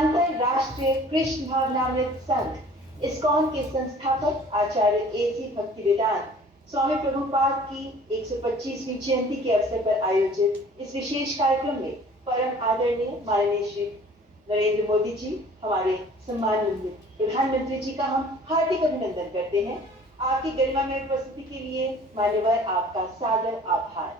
अंतरराष्ट्रीय कृष्ण भावनामृत संघ इस्कॉन के संस्थापक आचार्य एसी भक्तिवेदांत स्वामी प्रभुपाद की 125वीं जयंती के अवसर पर आयोजित इस विशेष कार्यक्रम में परम आदरणीय माननीय श्री नरेंद्र मोदी जी, हमारे सम्मानित प्रधानमंत्री जी का हम हार्दिक अभिनंदन करते हैं। आपकी गरिमा में उपस्थिति के लिए मान्यवर आपका सादर आभार।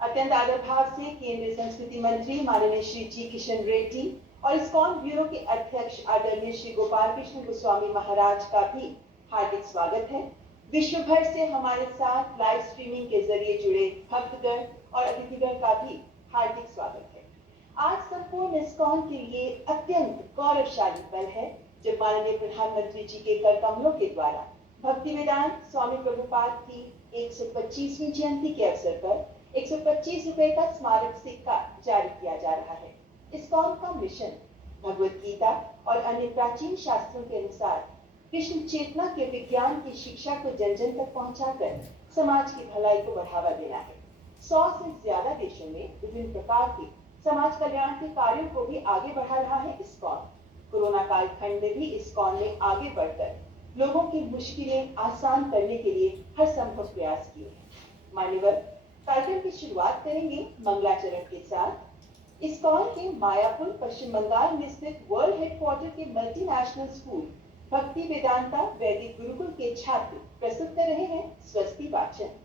अत्यंत आदर भाव से केंद्रीय संस्कृति मंत्री माननीय श्री जी किशन रेड्डी और इस्कॉन ब्यूरो के अध्यक्ष आदरणीय श्री गोपाल कृष्ण गोस्वामी महाराज का भी हार्दिक स्वागत है। विश्व भर से हमारे साथ लाइव स्ट्रीमिंग के जरिए जुड़े भक्तगण और अतिथिगण का भी हार्दिक स्वागत है। आज संपूर्ण इस्कॉन के लिए अत्यंत गौरवशाली पल है जब माननीय प्रधानमंत्री जी के कर कमलों के द्वारा भक्तिवेदांत स्वामी प्रभुपाद की 125वीं जयंती के अवसर पर 125 रुपए का स्मारक सिक्का जारी किया जा रहा है। इस्कॉन का मिशन भगवत गीता और अन्य प्राचीन शास्त्रों के अनुसार कृष्ण चेतना के विज्ञान की शिक्षा को जन जन तक पहुंचाकर समाज की भलाई को बढ़ावा देना है। 100 से ज्यादा देशों में विभिन्न प्रकार के समाज कल्याण के कार्यों को भी आगे बढ़ा रहा है इस्कॉन। कोरोना कालखंड में भी इस्कॉन ने आगे बढ़कर लोगों की मुश्किलें आसान करने के लिए हर संभव प्रयास किए हैं। मान्यवर, कार्यक्रम की शुरुआत करेंगे मंगलाचरण के साथ। इस्कॉन के मायापुर पश्चिम बंगाल में स्थित वर्ल्ड हेडक्वार्टर के मल्टीनेशनल स्कूल भक्ति वेदांता वैदिक गुरुकुल के छात्र प्रस्तुत कर रहे हैं स्वस्ति वाचन।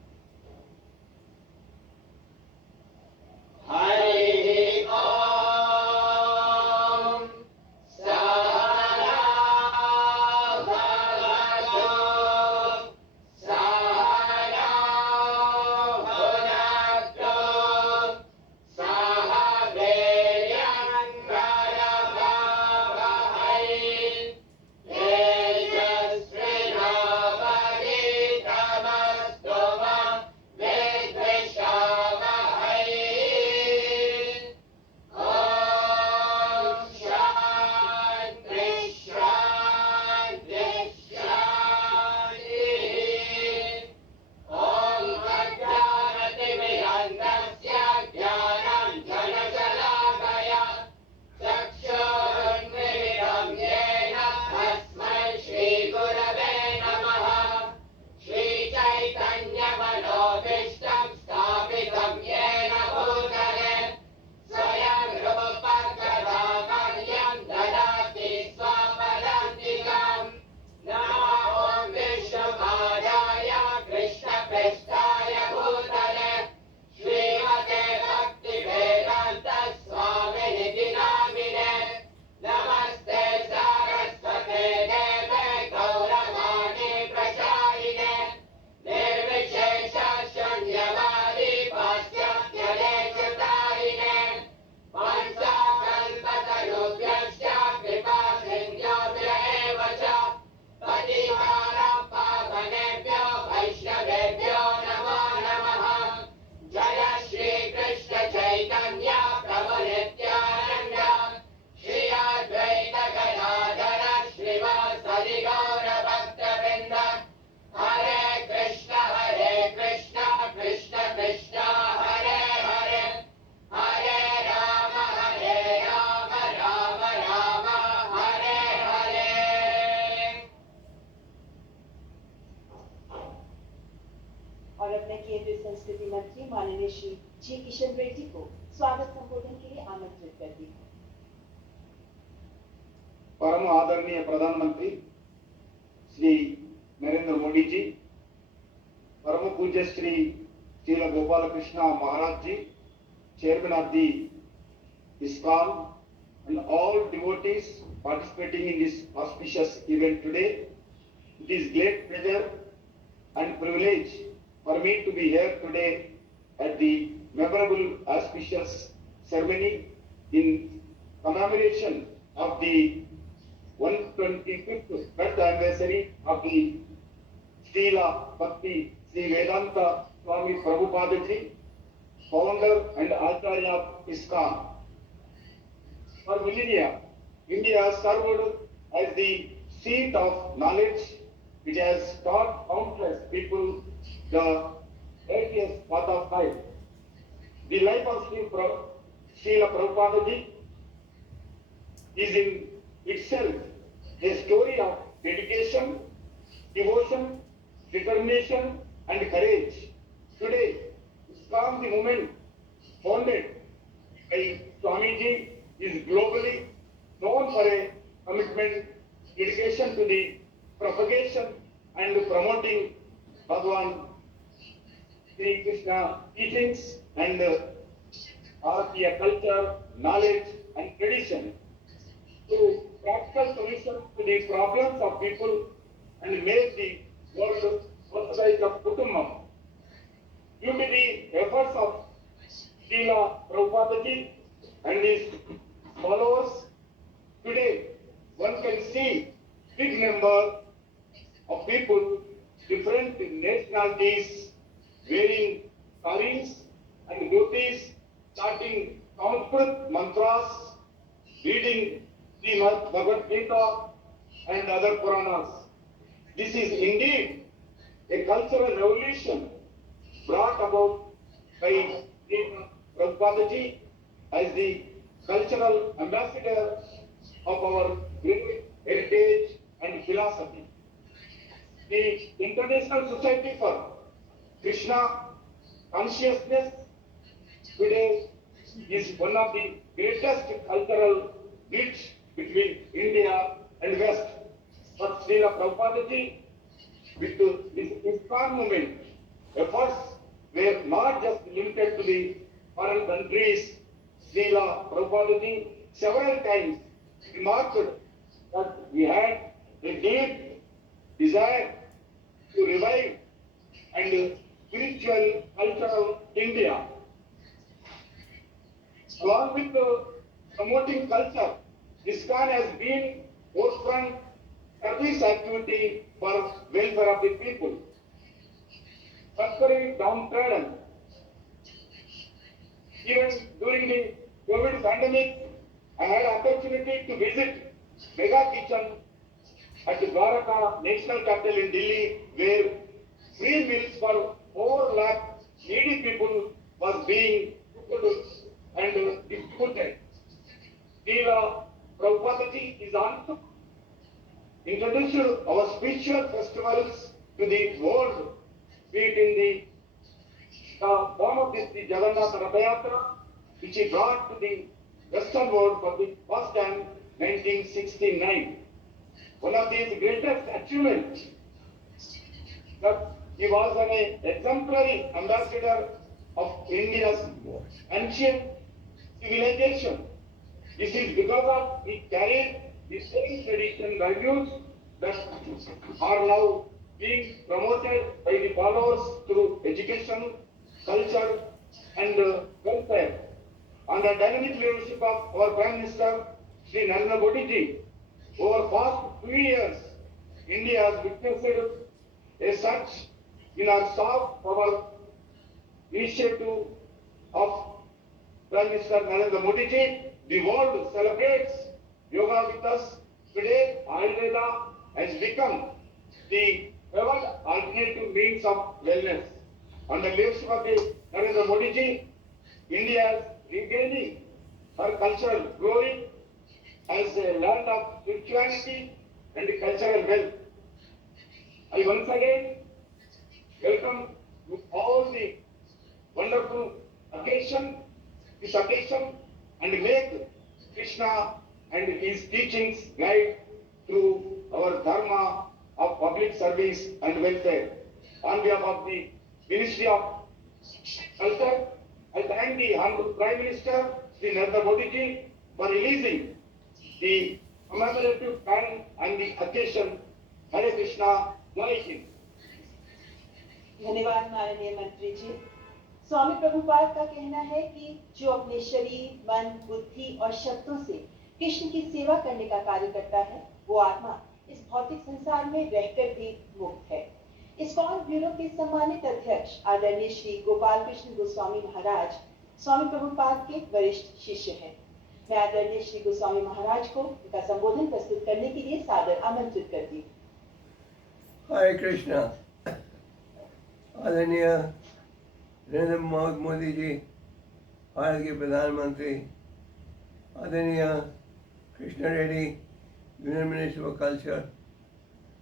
संस्कृति मंत्री माननीय श्री जी किशन रेड्डी को स्वागत संबोधन के लिए आमंत्रित करती हूँ। परम आदरणीय प्रधानमंत्री श्री नरेंद्र मोदी जी, परम पूज्य Shri Srila Gopal Krishna Maharaj ji, chairman of the ISKCON, and all devotees participating in this auspicious event today. It is great pleasure and privilege for me to be here today at the memorable auspicious ceremony in commemoration of the 125th birth anniversary of the Srila Bhakti Sri Vedanta Swami Prabhupada ji, founder and Acharya of ISKCON. For millennia, India has served as the seat of knowledge, which has taught countless people the righteous path of life. The life of Srila Prabhupada ji is in itself a story of dedication, devotion, determination, and courage. Today, ISKCON, the movement founded by Swamiji, is globally known for a commitment, dedication to the propagation and promoting Bhagwan Sri Krishna teachings and Bharatiya culture, knowledge and tradition to practical solutions to the problems of people and make the world worthwhile of Kutumbam. Due to the efforts of Srila Prabhupada ji and his followers, today one can see big number of people, different nationalities, wearing saris and dhotis, chanting Sanskrit mantras, reading Srimad Bhagavad Gita and other Puranas. This is indeed a cultural revolution brought about by Srila Prabhupada ji as the cultural ambassador of our great heritage and philosophy. The International Society for Krishna Consciousness today is one of the greatest cultural bridge between India and West. But Srila Prabhupada ji, with this ISKCON movement, efforts were not just limited to the foreign countries. Srila Prabhupada ji several times remarked that we had a deep desire to revive and spiritual cultural India. Along with promoting culture, ISKCON has been forefront service activity for welfare of the people. Suffering downtrodden. Even during the COVID pandemic, I had opportunity to visit Mega Kitchen at Dwaraka National Capital in Delhi, where free meals for 4 lakh needy people was being cooked and distributed. Srila Prabhupada ji is also introduced our spiritual festivals to the world, be it in the form of this the Jagannath Ratha Yatra, which he brought to the Western world for the first time 1969. One of his greatest achievements that he was an exemplary ambassador of India's ancient civilization. This is because of he carried the same tradition values that are now being promoted by the followers through education, culture and welfare. Under dynamic leadership of our Prime Minister, Sri Narendra Modi ji, over past 2 years, India has witnessed a surge in our soft power initiative of Prime Minister Narendra Modi ji. The world celebrates yoga with us. Today, Ayurveda has become the preferred alternative means of wellness. Under the leadership of the Narendra Modi ji, India is regaining her cultural glory as a land of spirituality and cultural wealth. I once again welcome you all the wonderful this occasion, and make Krishna and his teachings guide through our dharma of public service and welfare. On behalf of the Ministry of Culture, I thank the Honorable Prime Minister, Sri Narendra Modi ji, for releasing the commemorative time and the occasion. Hare Krishna, Jai Hind. धन्यवाद माननीय मंत्री जी। स्वामी प्रभुपाद का कहना है कि जो अपने शरीर, मन, बुद्धि और शब्दों से कृष्ण की सेवा करने का कार्य करता है, वो आत्मा इस भौतिक संसार में रहकर भी मुक्त है। ISKCON ब्यूरो के सम्मानित अध्यक्ष आदरणीय श्री गोपाल कृष्ण गोस्वामी महाराज स्वामी प्रभुपाद के वरिष्ठ शिष्य हैं। मैं आदरणीय श्री गोस्वामी महाराज को उनका संबोधन प्रस्तुत करने के लिए सादर आमंत्रित करती हूँ। हरे कृष्णा। आदरणीय नरेंद्र मोदी जी, भारत के प्रधानमंत्री, आदरणीय Krishna Reddy, union minister of culture,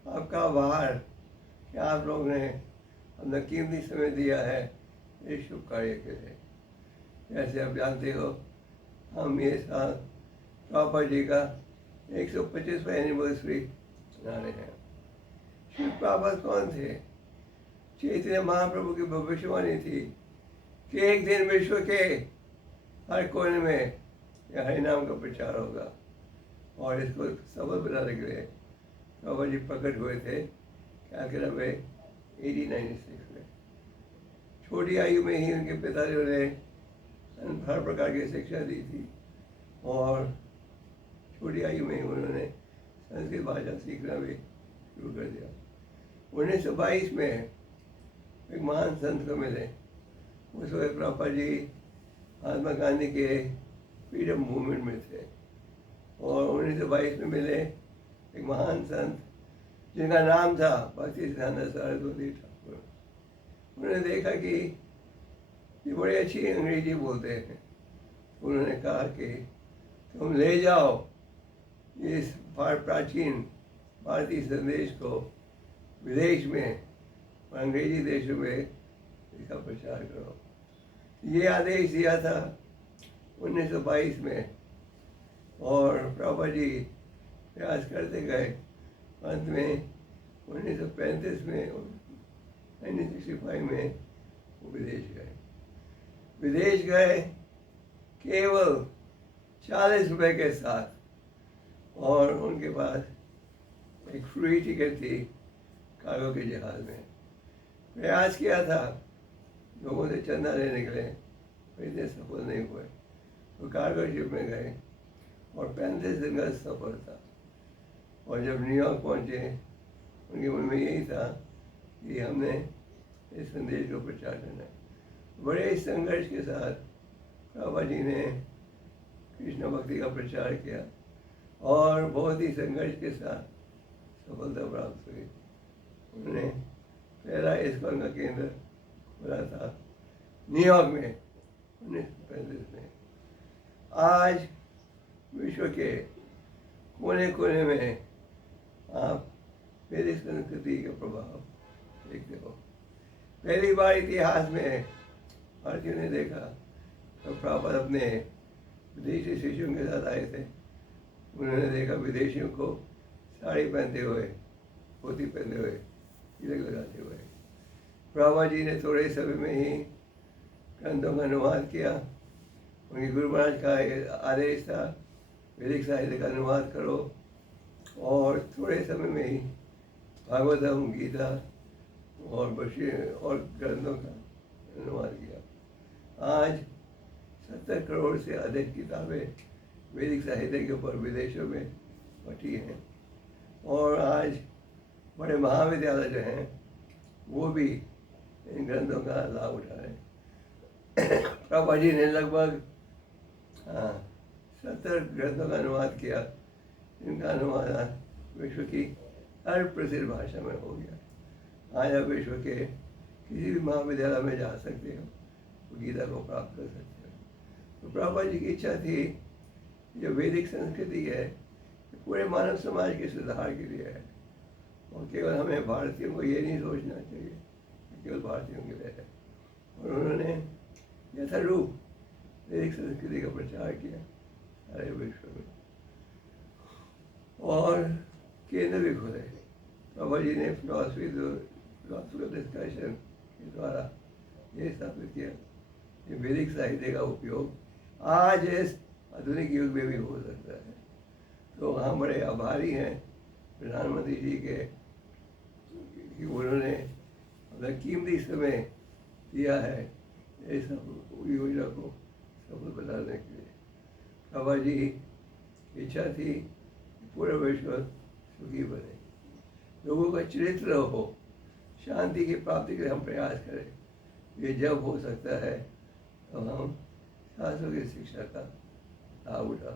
आपका आभार कि आप लोग ने अपना कीमती समय दिया है इस शुभ कार्य के लिए। जैसे आप जानते हो, हम ये साल प्रभुपाद जी का 125वां एनिवर्सरी मना रहे हैं। श्री प्रभुपाद कौन थे? चैतन्य महाप्रभु की भविष्यवाणी थी कि एक दिन विश्व के हर कोने में यह हरिनाम का प्रचार होगा, और इसको सफल बनाने के लिए बाबा जी प्रकट हुए थे कैलकाटा में 1896 में। छोटी आयु में ही उनके पिताजी ने हर प्रकार की शिक्षा दी थी, और छोटी आयु में ही उन्होंने संस्कृत भाषा सीखना भी शुरू कर दिया। 1922 में एक महान संत को मिले। उस वक्त प्रभुपाद जी महात्मा गांधी के फ्रीडम मूवमेंट में थे, और 1922 में मिले एक महान संत जिनका नाम था भक्ति सिद्धांत सरस्वती ठाकुर। उन्होंने देखा कि ये बड़ी अच्छी अंग्रेजी बोलते हैं। उन्होंने कहा कि तुम ले जाओ इस प्राचीन भारतीय संदेश को विदेश में और अंग्रेजी देशों में इसका प्रचार करो। ये आदेश दिया था 1922 में, और प्रभुपाद जी प्रयास करते गए। अंत में 1935 में 1965 में वो विदेश गए केवल 40 रुपए के साथ, और उनके पास एक फ्री टिकट थी कार्गो के जहाज में। प्रयास किया था लोगों से चंदा लेने के लिए, इतने सफल नहीं हुए। तो कार्गो शिप में गए, और 35 दिन का सफर था। और जब न्यूयॉर्क पहुंचे, उनके मन में यही था कि हमने इस संदेश को प्रचार करना है। बड़े संघर्ष के साथ प्रभुपाद जी ने कृष्ण भक्ति का प्रचार किया, और बहुत ही संघर्ष के साथ सफलता प्राप्त हुई। उन्होंने पहला इस्कॉन का केंद्र खोला था न्यूयॉर्क में 1935 में। आज विश्व के कोने कोने में आप वैदिक संस्कृति का प्रभाव देखते हो। पहली बार इतिहास में भारतीयों ने देखा तो प्रभुपाद अपने विदेशी शिष्यों के साथ आए थे। उन्होंने देखा विदेशियों को साड़ी पहनते हुए, धोती पहनते हुए, तिलक लगाते हुए। प्रभुपाद जी ने थोड़े समय में ही ग्रंथों का अनुवाद किया। उनके गुरु महाराज का आदेश था वैदिक साहित्य का अनुवाद करो, और थोड़े समय में ही भागवतम, गीता और बशीर और ग्रंथों का अनुवाद किया। आज 70 करोड़ से अधिक किताबें वैदिक साहित्य के ऊपर विदेशों में बटी हैं, और आज बड़े महाविद्यालय जो हैं वो भी इन ग्रंथों का लाभ उठा रहे हैं। प्रभुपाद जी ने लगभग 70 ग्रंथों का अनुवाद किया, जिनका अनुवाद विश्व की हर प्रसिद्ध भाषा में हो गया। आज आप विश्व के किसी भी महाविद्यालय में जा सकते हो, तो गीता को प्राप्त कर सकते हो। तो प्रभुपाद जी की इच्छा थी जो वैदिक संस्कृति है पूरे मानव समाज के सुधार के लिए है, और केवल हमें भारतीयों को ये नहीं सोचना चाहिए कि केवल भारतीयों के लिए है। और उन्होंने यथारूप वैदिक संस्कृति का प्रचार किया सारे विश्व में, और केंद्र भी खोले। बाबा जी ने फिलॉसफिकल डिस्कशन के द्वारा ये स्थापित किया कि वैदिक साहित्य का उपयोग आज इस आधुनिक युग में भी हो सकता है। तो हम बड़े आभारी हैं प्रधानमंत्री जी के कि उन्होंने अपना कीमती समय दिया है इस योजना को सफल बनाने के लिए। बाबा जी की इच्छा थी कि पूरा विश्व सुखी बने, लोगों का चरित्र हो, शांति की प्राप्ति के लिए हम प्रयास करें। ये जब हो सकता है तो हम शास्त्रों की शिक्षा का लाभ उठा,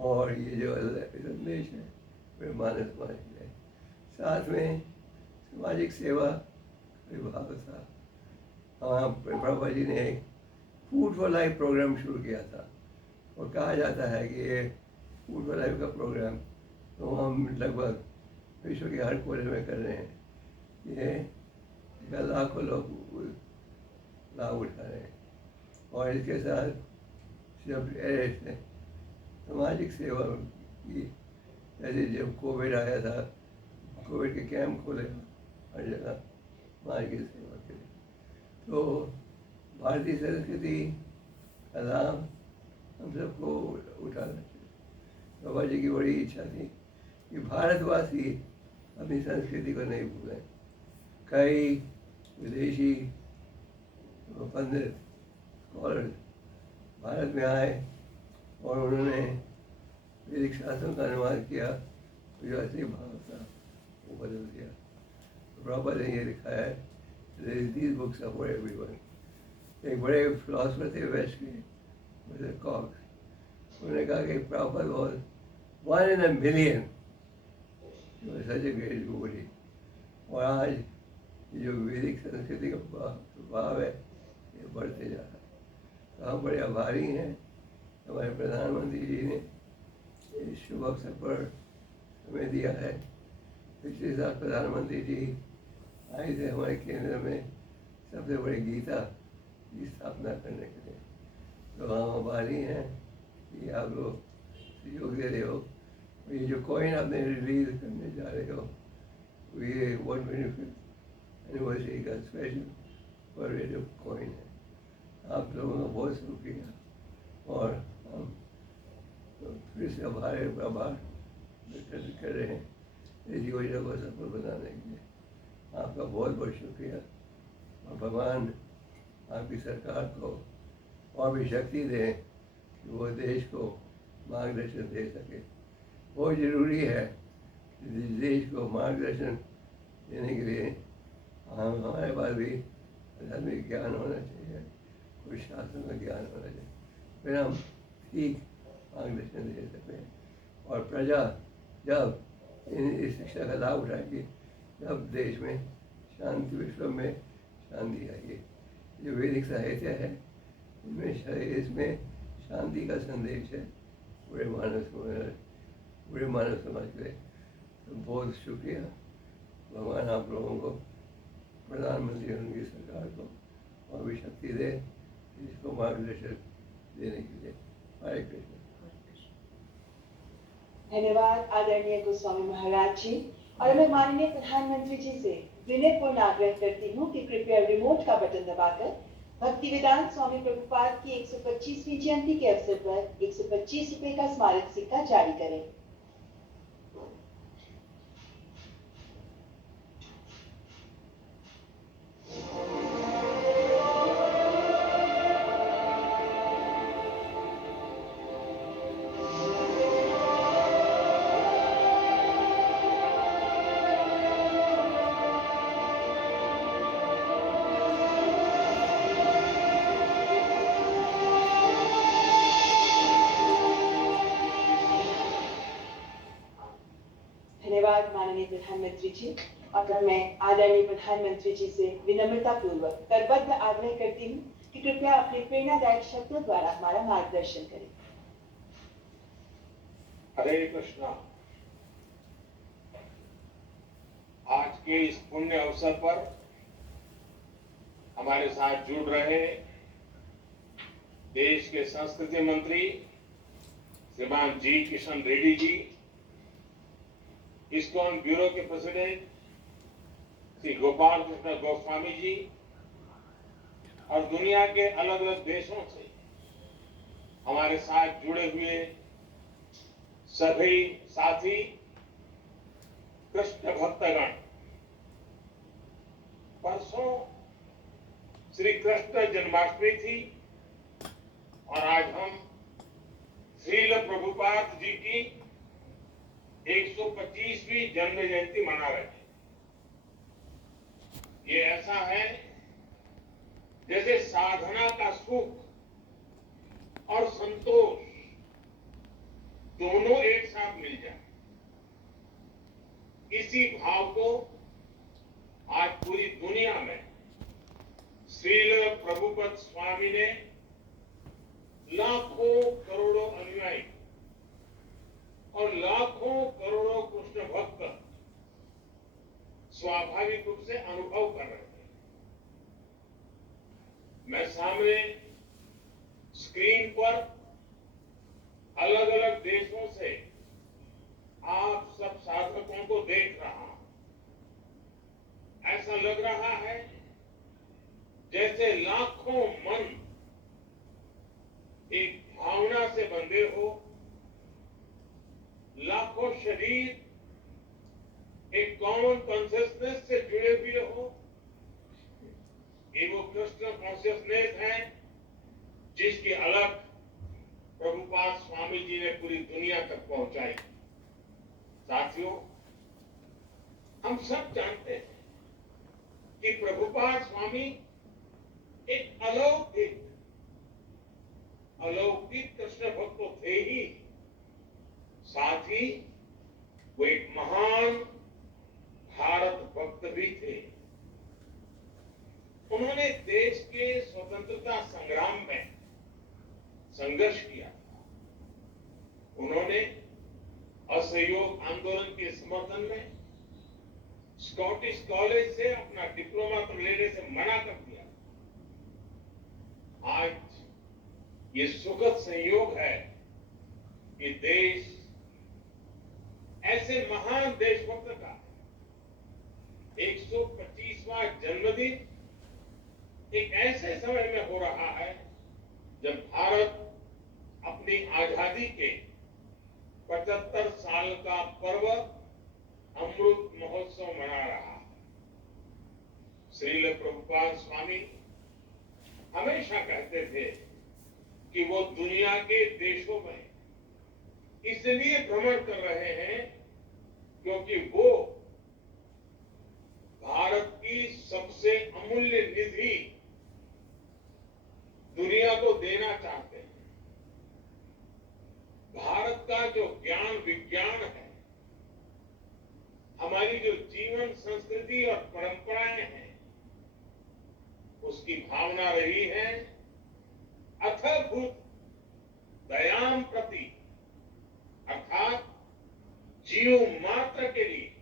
और ये जो संदेश है वे मानव समाज के लिए, साथ में सामाजिक सेवा विभाग था। वहाँ प्रभुपाद जी ने फूड फॉर लाइफ प्रोग्राम शुरू किया था, और कहा जाता है कि ये फूड फॉर लाइफ का प्रोग्राम तो हम लगभग विश्व के हर कोने में कर रहे हैं। ये लाखों लोग लाभ उठा रहे हैं। और इसके साथ जब सामाजिक सेवा की, जैसे जब कोविड आया था, कोविड के कैंप खोले हर जगह समाज की सेवा के लिए, तो भारतीय संस्कृति का लाभ हम सबको उठाना चाहिए। बाबा जी की बड़ी इच्छा थी कि भारतवासी अपनी संस्कृति को नहीं भूलें। कई विदेशी पंडित स्कॉलर्स भारत में आए और उन्होंने वैदिक शास्त्रों का अनुवाद किया, जो असली भाव था वो बदल दिया। प्रॉपर ने ये लिखा है, these books are for everyone. एक बड़े फिलोसफर थे वेस्ट के, मिस्टर कॉक्स, उन्होंने कहा कि proper was 1 in a million, such a great devotee. और आज जो वैदिक संस्कृति का प्रभाव है ये बढ़ते जा रहा है। तो हम बड़े आभारी हैं हमारे प्रधानमंत्री जी ने इस शुभ अवसर पर हमें दिया है। पिछले साल प्रधानमंत्री जी आए थे हमारे केंद्र में सबसे बड़ी गीता की स्थापना करने के लिए। तो हम आभारी हैं कि आप लोग सहयोग दे रहे हो। ये जो कॉइन आपने रिलीज करने जा रहे हो, ये 125th एनिवर्सरी का स्पेशल कॉर्पोरेटिव कॉइन है। आप लोगों का बहुत शुक्रिया और हम तो फिर से आभार व्यक्त कर रहे हैं इस योजना को सफल बनाने के लिए। आपका बहुत बहुत शुक्रिया और भगवान आपकी सरकार को और भी शक्ति दें कि वो देश को मार्गदर्शन दे सके। बहुत ज़रूरी है कि देश को मार्गदर्शन देने के लिए हमारे पास भी आध्यात्मिक ज्ञान होना चाहिए, कुछ शास्त्रों का ज्ञान होना चाहिए, फिर हम ठीक मार्गदर्शन दे सकें। और प्रजा जब इस शिक्षा का लाभ उठाएगी तब देश में शांति, विश्व में शांति आएगी। जो वैदिक साहित्य है इसमें शांति का संदेश है पूरे मानव समाज के लिए। तो बहुत शुक्रिया, भगवान आप लोगों को, प्रधानमंत्री उनकी सरकार को और भी शक्ति दे इसको मार्गदर्शन देने के लिए। हरे कृष्ण। धन्यवाद आदरणीय गोस्वामी महाराज जी। और मैं माननीय प्रधानमंत्री जी से विनयपूर्ण आग्रह करती हूँ कि कृपया रिमोट का बटन दबाकर भक्ति वेदांत स्वामी प्रभुपाद की 125वीं जयंती के अवसर पर 125 रुपए का स्मारक सिक्का जारी करें। धन्यवाद माननीय प्रधानमंत्री जी। और मैं आदरणीय प्रधानमंत्री जी से विनम्रता पूर्वक करबद्ध आग्रह करती हूँ कि कृपया अपने प्रेरणादायक शब्दों द्वारा हमारा मार्गदर्शन करें। हरे कृष्णा। आज के इस पुण्य अवसर पर हमारे साथ जुड़ रहे देश के संस्कृति मंत्री श्रीमान जी किशन रेड्डी जी, इस्कॉन ब्यूरो के प्रेसिडेंट श्री गोपाल कृष्ण गोस्वामी जी और दुनिया के अलग अलग देशों से हमारे साथ जुड़े हुए सभी साथी कृष्ण भक्तगण। परसों श्री कृष्ण जन्माष्टमी थी और आज हम श्रील प्रभुपाद जी की 125वीं जन्म जयंती मना रहे हैं। ये ऐसा है जैसे साधना का सुख और संतोष दोनों एक साथ मिल जाए। इसी भाव को आज पूरी दुनिया में श्रील प्रभुपद स्वामी ने लाखों करोड़ों अनुयायी और लाखों करोड़ों कृष्ण भक्त स्वाभाविक रूप से अनुभव कर रहे थे। मैं सामने स्क्रीन पर अलग अलग देशों से आप सब साधकों को देख रहा हूं। ऐसा लग रहा है जैसे लाखों मन एक भावना से बंधे हो, लाखों शरीर एक कॉमन कॉन्शियसनेस से जुड़े हुए हो। ये वो कृष्ण कॉन्शियसनेस है जिसकी अलग प्रभुपाद स्वामी जी ने पूरी दुनिया तक पहुंचाई। साथियों, हम सब जानते हैं कि प्रभुपाद स्वामी एक अलौकिक कृष्ण भक्त तो थे ही, साथ ही वो एक महान भारत भक्त भी थे। उन्होंने देश के स्वतंत्रता संग्राम में संघर्ष किया था। उन्होंने असहयोग आंदोलन के समर्थन में स्कॉटिश कॉलेज से अपना डिप्लोमा तक लेने से मना कर दिया। आज ये सुखद संयोग है कि देश ऐसे महान देशभक्त का 125वां जन्मदिन एक ऐसे समय में हो रहा है जब भारत अपनी आजादी के 75 साल का पर्व अमृत महोत्सव मना रहा है। श्रील प्रभुपाद स्वामी हमेशा कहते थे कि वो दुनिया के देशों में इसलिए भ्रमण कर रहे हैं क्योंकि वो भारत की सबसे अमूल्य निधि दुनिया को देना चाहते हैं। भारत का जो ज्ञान विज्ञान है, हमारी जो जीवन संस्कृति और परंपराएं हैं, उसकी भावना रही है अथभूत दयाम प्रति, अर्थात जीव मात्र के लिए,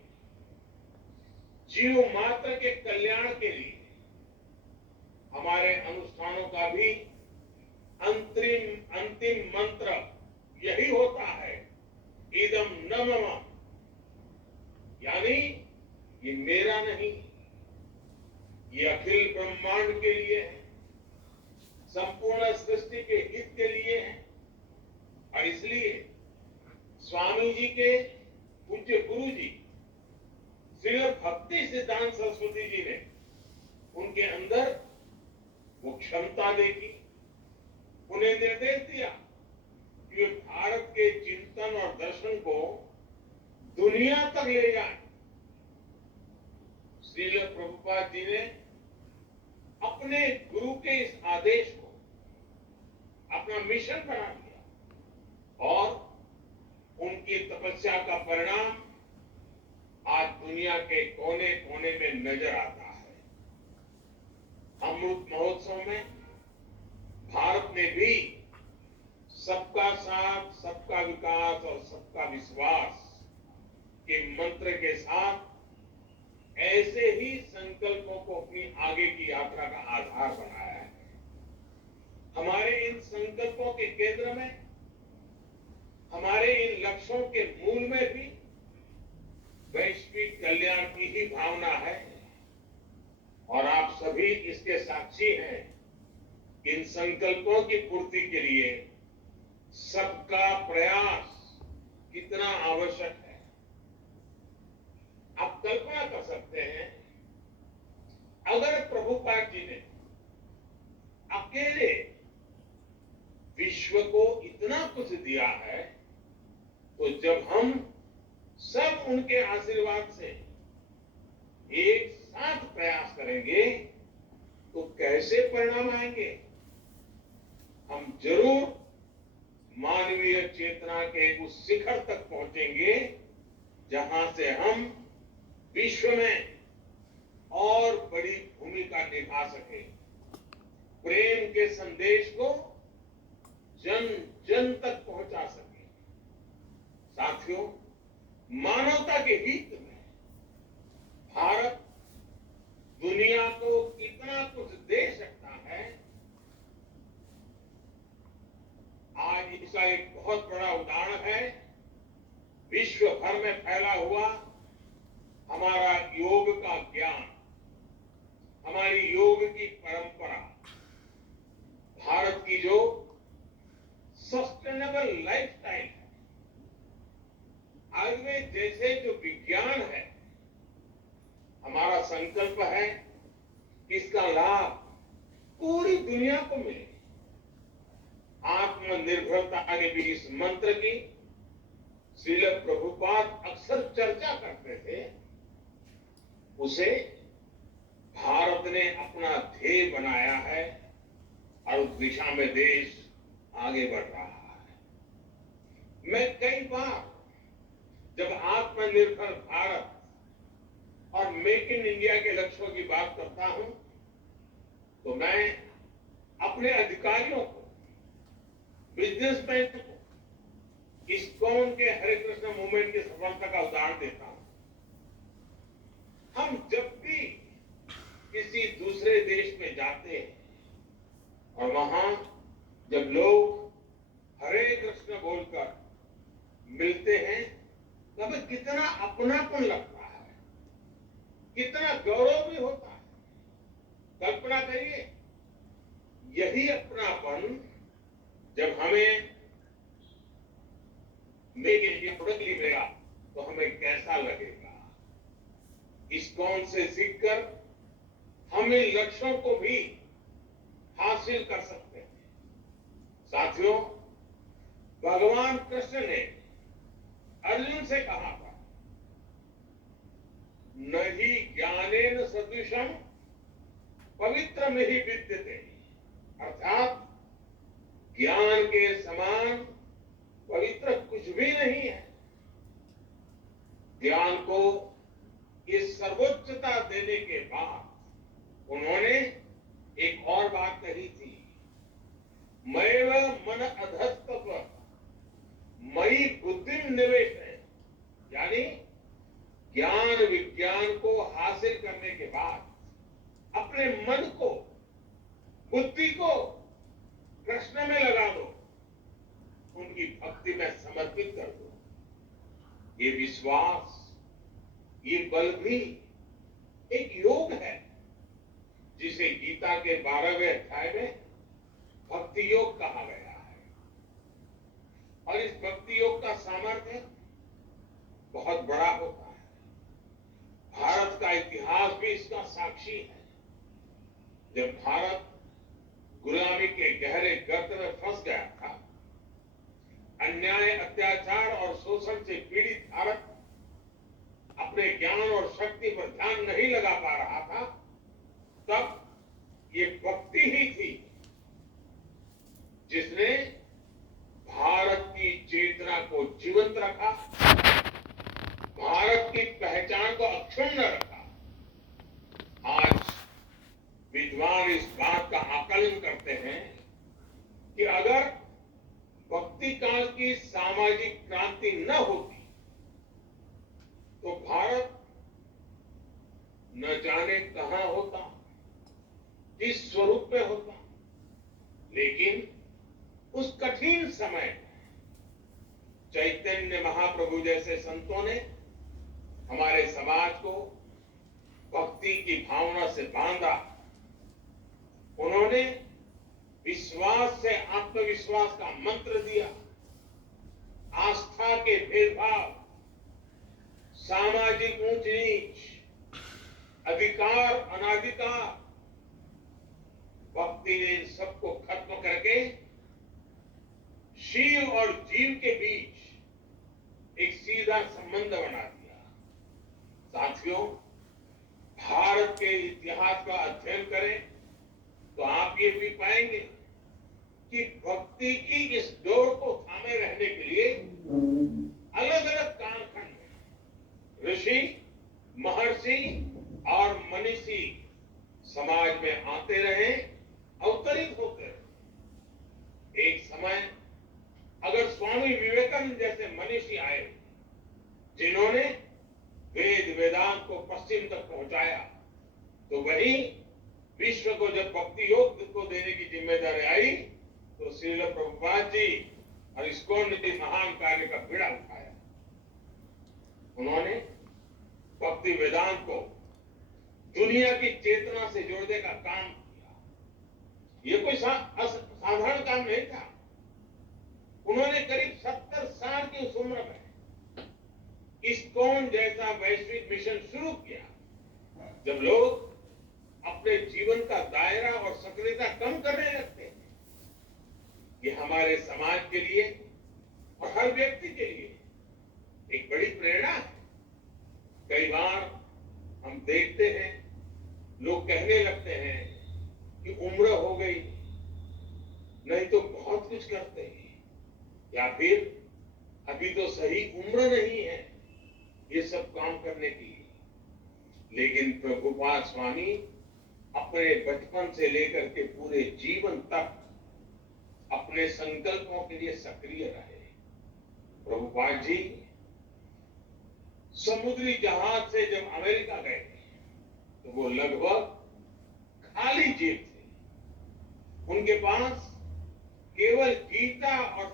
जीव मात्र के कल्याण के लिए हमारे अनुष्ठानों का भी अंतिम मंत्र यही होता है, इदम न मम, यानी ये मेरा नहीं, ये अखिल ब्रह्मांड के लिए है, संपूर्ण सृष्टि के हित के लिए है। और इसलिए स्वामी जी के पूज्य गुरु जी श्री भक्ति सिद्धांत सरस्वती जी ने उनके अंदर वो क्षमता देखी, उन्हें निर्देश दिया कि वे भारत के चिंतन और दर्शन को दुनिया तक ले जाए। श्रील प्रभुपाद जी ने अपने गुरु के इस आदेश को अपना मिशन बना दिया और उनकी तपस्या का परिणाम आज दुनिया के कोने कोने में नजर आता है। अमृत महोत्सव में भारत ने भी सबका साथ, सबका विकास और सबका विश्वास के मंत्र के साथ ऐसे ही संकल्पों को अपनी आगे की यात्रा का आधार बनाया है। हमारे इन संकल्पों के केंद्र में, हमारे इन लक्ष्यों के मूल में भी वैश्विक कल्याण की ही भावना है और आप सभी इसके साक्षी हैं कि इन संकल्पों की पूर्ति के लिए सबका प्रयास कितना आवश्यक है। आप कल्पना कर सकते हैं, अगर प्रभुपाद जी ने अकेले विश्व को इतना कुछ दिया है, तो जब हम सब उनके आशीर्वाद से एक साथ प्रयास करेंगे तो कैसे परिणाम आएंगे। हम जरूर मानवीय चेतना के उस शिखर तक पहुंचेंगे जहां से हम विश्व में और बड़ी भूमिका निभा सके, प्रेम के संदेश को जन जन तक पहुंचा सके। साथियों, मानवता के हित में भारत दुनिया को कितना कुछ दे सकता है, आज इसका एक बहुत बड़ा उदाहरण है विश्व भर में फैला हुआ हमारा योग का ज्ञान, हमारी योग की परंपरा, भारत की जो सस्टेनेबल लाइफस्टाइल है, आयुर्वेद जैसे जो विज्ञान है, हमारा संकल्प है कि इसका लाभ पूरी दुनिया को मिले। आत्मनिर्भरता के भी इस मंत्र की श्रील प्रभुपाद अक्सर चर्चा करते थे, उसे भारत ने अपना ध्येय बनाया है और उस दिशा में देश आगे बढ़ रहा है। मैं कई बार जब आत्मनिर्भर भारत और मेक इन इंडिया के लक्ष्यों की बात करता हूं, तो मैं अपने अधिकारियों को, बिजनेसमैन को, इस्कॉन के हरे कृष्ण मूवमेंट की सफलता का उदाहरण देता हूं। हम जब भी किसी दूसरे देश में जाते हैं और वहां जब लोग हरे कृष्ण बोलकर मिलते हैं, तो हमें कितना अपनापन लगता है, कितना गौरव भी होता है। कल्पना करिए, यही अपनापन जब हमें मेक इन इंडिया प्रोडक्ट मिलेगा तो हमें कैसा लगेगा। इस्कॉन से सीखकर हम इन लक्ष्यों को भी हासिल कर सकते हैं। साथियों, भगवान कृष्ण ने अर्जुन से कहा था, न ही ज्ञानेन सदृशम पवित्र में ही विद्यते, अर्थात ज्ञान के समान पवित्र कुछ भी नहीं है। ज्ञान को इस सर्वोच्चता देने के बाद उन्होंने एक और बात कही थी, मैव मन अधस्तव मई बुद्धि निवेश है, यानी ज्ञान विज्ञान को हासिल करने के बाद अपने मन को, बुद्धि को कृष्ण में लगा दो, उनकी भक्ति में समर्पित कर दो। ये विश्वास, ये बल भी एक योग है जिसे गीता के 12वें अध्याय में भक्ति योग कहा गया है। और इस भक्ति योग का सामर्थ्य बहुत बड़ा होता है। भारत का इतिहास भी इसका साक्षी है। जब भारत गुलामी के गहरे गर्त में फंस गया था, अन्याय, अत्याचार और शोषण से पीड़ित भारत अपने ज्ञान और शक्ति पर ध्यान नहीं लगा पा रहा था, तब ये भक्ति ही थी जिसने भारत की चेतना को जीवंत रखा, भारत की पहचान को अक्षुण्ण रखा। आज विद्वान इस बात का आकलन करते हैं कि अगर भक्ति काल की सामाजिक क्रांति न होती तो भारत न जाने कहां होता, किस स्वरूप में होता। लेकिन उस कठिन समय चैतन्य महाप्रभु जैसे संतों ने हमारे समाज को भक्ति की भावना से बांधा। उन्होंने विश्वास से आत्मविश्वास का मंत्र दिया, आस्था के भेदभाव, सामाजिक ऊंच नीच, अधिकार अनाधिकार, भक्ति ने इन सबको खत्म करके शिव और जीव के बीच एक सीधा संबंध बना दिया। साथियों, भारत के इतिहास का अध्ययन करें तो आप ये भी पाएंगे कि भक्ति की इस डोर को थामे रहने के लिए अलग अलग कालखंड ऋषि, महर्षि और मनीषी समाज में आते रहे, अवतरित होते रहे। एक समय अगर स्वामी विवेकानंद जैसे मनीषी आए तो वही विश्व को जब भक्ति योग को देने की जिम्मेदारी आई तो श्रील प्रभुपाद जी और इस्कॉन ने महान कार्य का बीड़ा उठाया। उन्होंने भक्ति वेदांत को दुनिया की चेतना से जोड़ने का काम किया। ये कोई साधारण काम नहीं था। उन्होंने करीब 70 साल की उस उम्र में इस्कॉन जैसा वैश्विक मिशन शुरू किया। जब लोग अपने जीवन का दायरा और सक्रियता कम करने लगते हैं, ये हमारे समाज के लिए और हर व्यक्ति के लिए एक बड़ी प्रेरणा है। कई बार हम देखते हैं लोग कहने लगते हैं कि उम्र हो गई, नहीं तो बहुत कुछ करते हैं, या फिर अभी तो सही उम्र नहीं है ये सब काम करने की। लेकिन प्रभुपाद स्वामी अपने बचपन से लेकर के पूरे जीवन तक अपने संकल्पों के लिए सक्रिय रहे। प्रभुपाद जी समुद्री जहाज से जब अमेरिका गए तो वो लगभग खाली जेब थे। उनके पास केवल गीता और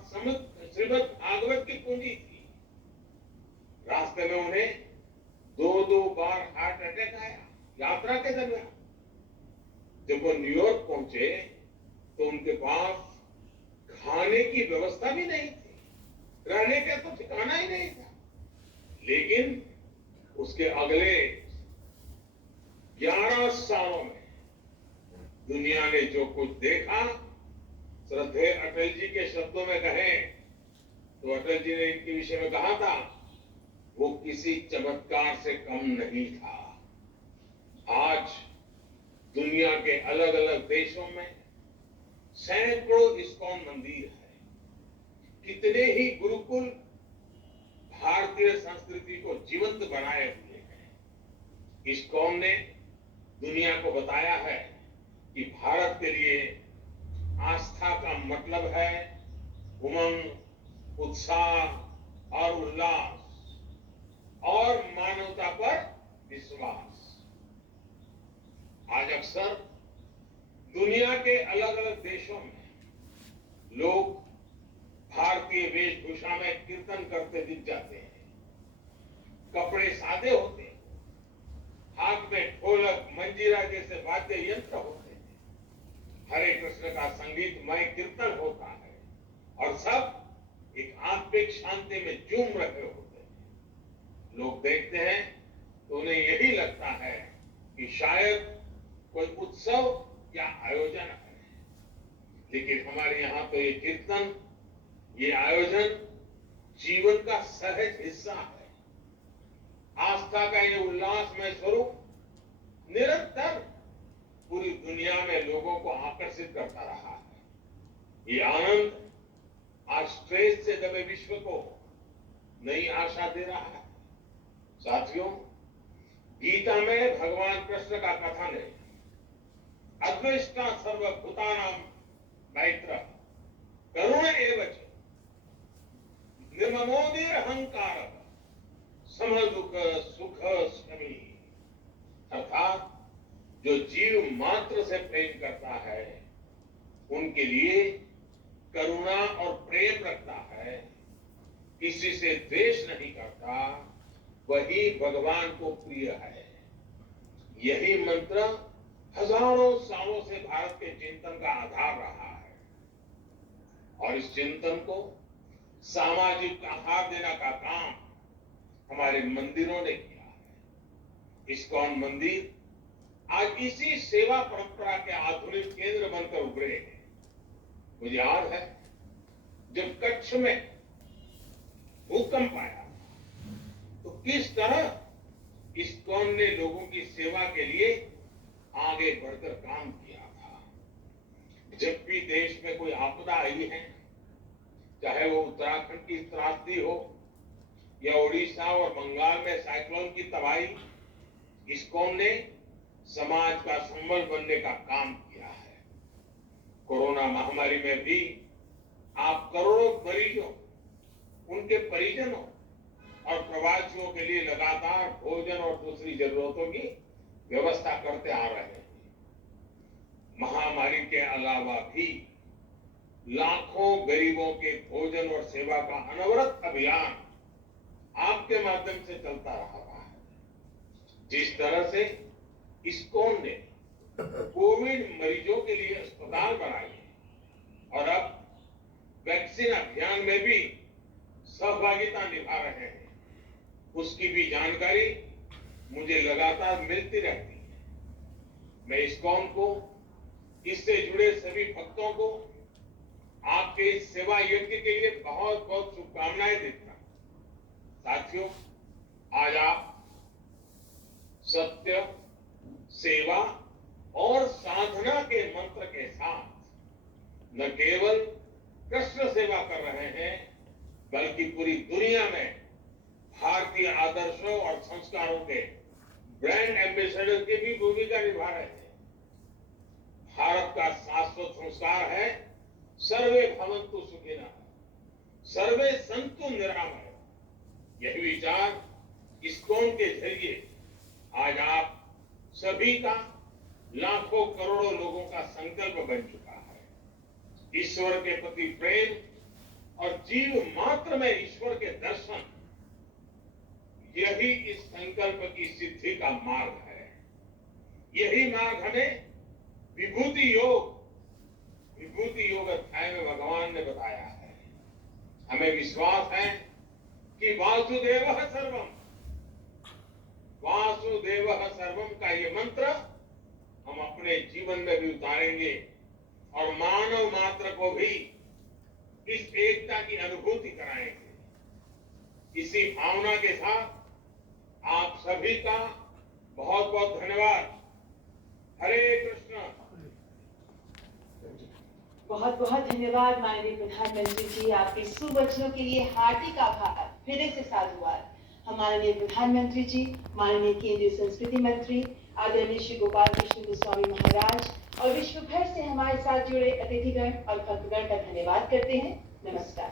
श्रीमद् भागवत की पूंजी थी। रास्ते में उन्हें 2 बार हार्ट अटैक आया यात्रा के दरमियान। जब वो न्यूयॉर्क पहुंचे तो उनके पास खाने की व्यवस्था भी नहीं थी, रहने का तो ठिकाना ही नहीं था। लेकिन उसके अगले 11 सालों में दुनिया ने जो कुछ देखा, श्रद्धेय अटल जी के शब्दों में कहें तो अटल जी ने इनके विषय में कहा था, वो किसी चमत्कार से कम नहीं था। आज दुनिया के अलग अलग देशों में सैकड़ों इस्कॉन मंदिर है। कितने ही गुरुकुल भारतीय संस्कृति को जीवंत बनाए हुए हैं। इस्कॉन ने दुनिया को बताया है कि भारत के लिए आस्था का मतलब है उमंग, उत्साह और उल्लास और मानवता पर विश्वास। आज अक्सर दुनिया के अलग अलग देशों में लोग भारतीय वेशभूषा में कीर्तन करते दिख जाते हैं। कपड़े सादे होते हैं, हाथ में ढोलक, मंजीरा जैसे वाद्य यंत्र होते हैं, हरे कृष्ण का संगीतमय कीर्तन होता है और सब एक आत्मिक शांति में झूम रहे होते हैं। लोग देखते हैं तो उन्हें यही लगता है कि शायद कोई उत्सव या आयोजन है। लेकिन हमारे यहाँ तो ये कीर्तन, ये आयोजन जीवन का सहज हिस्सा है। आस्था का ये उल्लासमय स्वरूप निरंतर पूरी दुनिया में लोगों को आकर्षित करता रहा है। ये आनंद आज स्ट्रेस से दबे विश्व को नई आशा दे रहा है। साथियों, गीता में भगवान कृष्ण का कथन है, अद्वेष्टा सर्वभूतानां मैत्र करुण एव च निर्ममोदिरहंकार समदुख सुख शमी। अर्थात जो जीव मात्र से प्रेम करता है उनके लिए करुणा और प्रेम रखता है, किसी से द्वेष नहीं करता, वही भगवान को प्रिय है। यही मंत्र हजारों सालों से भारत के चिंतन का आधार रहा है और इस चिंतन को सामाजिक आधार देने का काम हमारे मंदिरों ने किया है। इस्कॉन मंदिर आज इसी सेवा परंपरा के आधुनिक केंद्र बनकर उभरे हैं। मुझे याद है जब कच्छ में भूकंप आया तो किस तरह इस्कॉन ने लोगों की सेवा के लिए आगे बढ़कर काम किया था। जब भी देश में कोई आपदा आई है, चाहे वो उत्तराखंड की त्रासदी हो या उड़ीसा और बंगाल में साइक्लोन की तबाही, इस्कॉन ने समाज का संबल बनने का काम किया है। कोरोना महामारी में भी आप करोड़ों मरीजों, उनके परिजनों और प्रवासियों के लिए लगातार भोजन और दूसरी जरूरतों की व्यवस्था करते आ रहे हैं। महामारी के अलावा भी लाखों गरीबों के भोजन और सेवा का अनवरत अभियान आपके माध्यम से चलता रहा है। जिस तरह से इस्कॉन ने कोविड मरीजों के लिए अस्पताल बनाए हैं और अब वैक्सीन अभियान में भी सहभागिता निभा रहे हैं, उसकी भी जानकारी मुझे लगातार मिलती रहती है। मैं इस्कॉन को, इससे जुड़े सभी भक्तों को आपके इस सेवा यज्ञ के लिए बहुत बहुत शुभकामनाएं देता हूं। साथियों, आज आप सत्य, सेवा और साधना के मंत्र के साथ न केवल कृष्ण सेवा कर रहे हैं, बल्कि पूरी दुनिया में भारतीय आदर्शों और संस्कारों के ब्रांड एम्बेसडर की भी भूमिका निभा रहे हैं। भारत का शाश्वत संस्कार है सर्वे भवन्तु सुखिनः, सर्वे सन्तु निरामयः। यही विचार इस्कॉन के जरिए आज आप सभी का, लाखों करोड़ों लोगों का संकल्प बन चुका है। ईश्वर के प्रति प्रेम और जीव मात्र में ईश्वर के दर्शन, यही इस संकल्प की सिद्धि का मार्ग है। यही मार्ग हमें विभूति योग अध्याय में भगवान ने बताया है। हमें विश्वास है कि वासुदेवः सर्वम का ये मंत्र हम अपने जीवन में भी उतारेंगे और मानव मात्र को भी इस एकता की अनुभूति कराएंगे। इसी भावना के साथ आप सभी का बहुत बहुत धन्यवाद। हरे कृष्ण। बहुत बहुत धन्यवाद माननीय प्रधानमंत्री जी, आपके सुवचनों के लिए हार्दिक आभार। फिर से साधुवाद। हम माननीय प्रधानमंत्री जी, माननीय केंद्रीय संस्कृति मंत्री आदरणीय श्री गोपाल कृष्ण गोस्वामी महाराज और विश्व भर से हमारे साथ जुड़े अतिथिगण और भक्तगण का धन्यवाद करते हैं। नमस्कार।